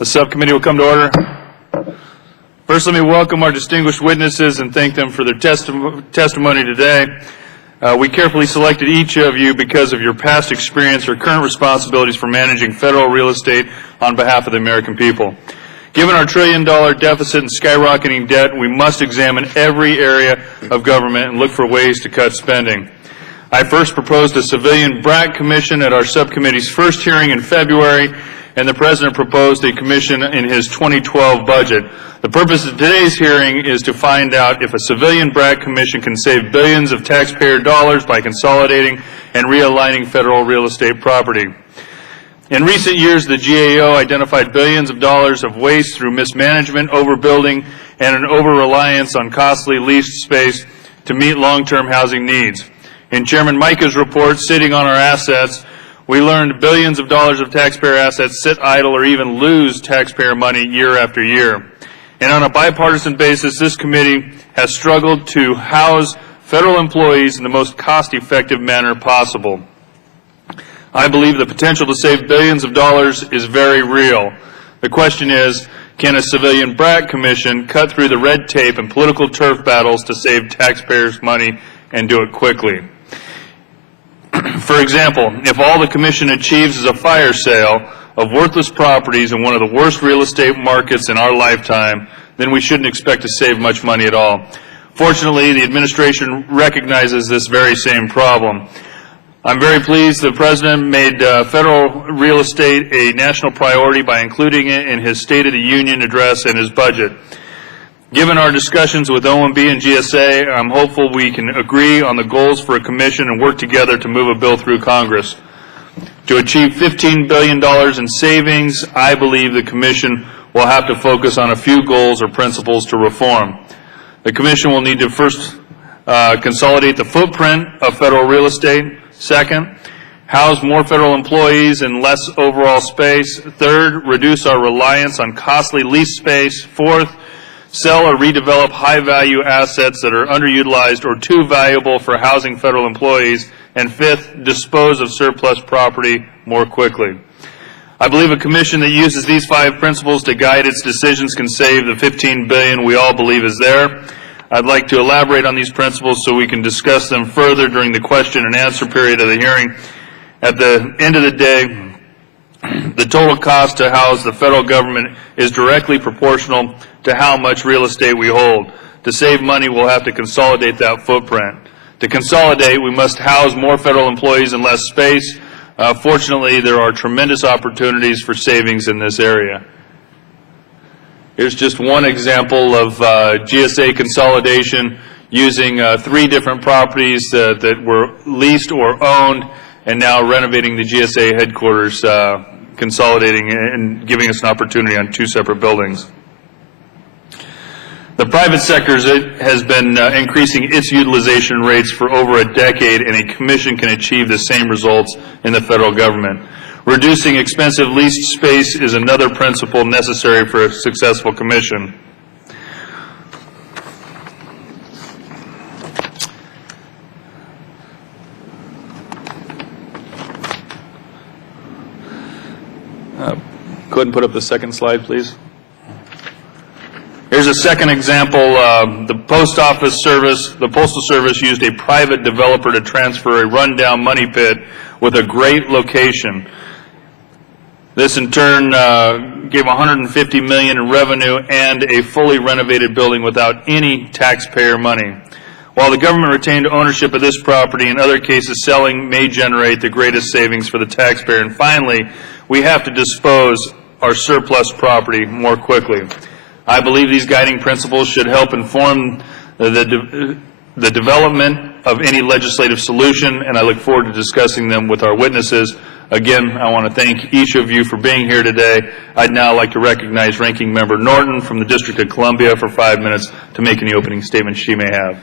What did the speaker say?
The subcommittee will come to order. First, let me welcome our distinguished witnesses and thank them for their testimony today. We carefully selected each of you because of your past experience or current responsibilities for managing federal real estate on behalf of the American people. Given our trillion-dollar deficit and skyrocketing debt, we must examine every area of government and look for ways to cut spending. I first proposed a civilian BRAC commission at our subcommittee's first hearing in February, and the President proposed a commission in his 2012 budget. The purpose of today's hearing is to find out if a civilian BRAC commission can save billions of taxpayer dollars by consolidating and realigning federal real estate property. In recent years, the GAO identified billions of dollars of waste through mismanagement, overbuilding, and an over-reliance on costly leased space to meet long-term housing needs. In Chairman Mica's report, Sitting on Our Assets, we learned billions of dollars of taxpayer assets sit idle or even lose taxpayer money year after year. And on a bipartisan basis, this committee has struggled to house federal employees in the most cost-effective manner possible. I believe the potential to save billions of dollars is very real. The question is, can a civilian BRAC commission cut through the red tape and political turf battles to save taxpayers' money and do it quickly? For example, if all the commission achieves is a fire sale of worthless properties in one of the worst real estate markets in our lifetime, then we shouldn't expect to save much money at all. Fortunately, the administration recognizes this very same problem. I'm very pleased the President made federal real estate a national priority by including it in his State of the Union address and his budget. Given our discussions with OMB and GSA, I'm hopeful we can agree on the goals for a commission and work together to move a bill through Congress. To achieve $15 billion in savings, I believe the commission will have to focus on a few goals or principles to reform. The commission will need to first consolidate the footprint of federal real estate. Second, house more federal employees in less overall space. Third, reduce our reliance on costly lease space. Fourth, sell or redevelop high-value assets that are underutilized or too valuable for housing federal employees. And fifth, dispose of surplus property more quickly. I believe a commission that uses these 5 principles to guide its decisions can save the $15 billion we all believe is there. I'd like to elaborate on these principles so we can discuss them further during the question and answer period of the hearing. At the end of the day, the total cost to house the federal government is directly proportional to how much real estate we hold. To save money, we'll have to consolidate that footprint. To consolidate, we must house more federal employees in less space. Fortunately, there are tremendous opportunities for savings in this area. Here's just one example of GSA consolidation using 3 different properties that were leased or owned and now renovating the GSA headquarters, consolidating and giving us an opportunity on 2 separate buildings. The private sector has been increasing its utilization rates for over a decade, and a commission can achieve the same results in the federal government. Reducing expensive leased space is another principle necessary for a successful commission. Go ahead and put up the second slide, please. Here's a second example. The Postal Service used a private developer to transfer a rundown money pit with a great location. This in turn gave $150 million in revenue and a fully renovated building without any taxpayer money. While the government retained ownership of this property, in other cases selling may generate the greatest savings for the taxpayer. And finally, we have to dispose our surplus property more quickly. I believe these guiding principles should help inform the development of any legislative solution, and I look forward to discussing them with our witnesses. Again, I want to thank each of you for being here today. I'd now like to recognize Ranking Member Norton from the District of Columbia for 5 minutes to make any opening statements she may have.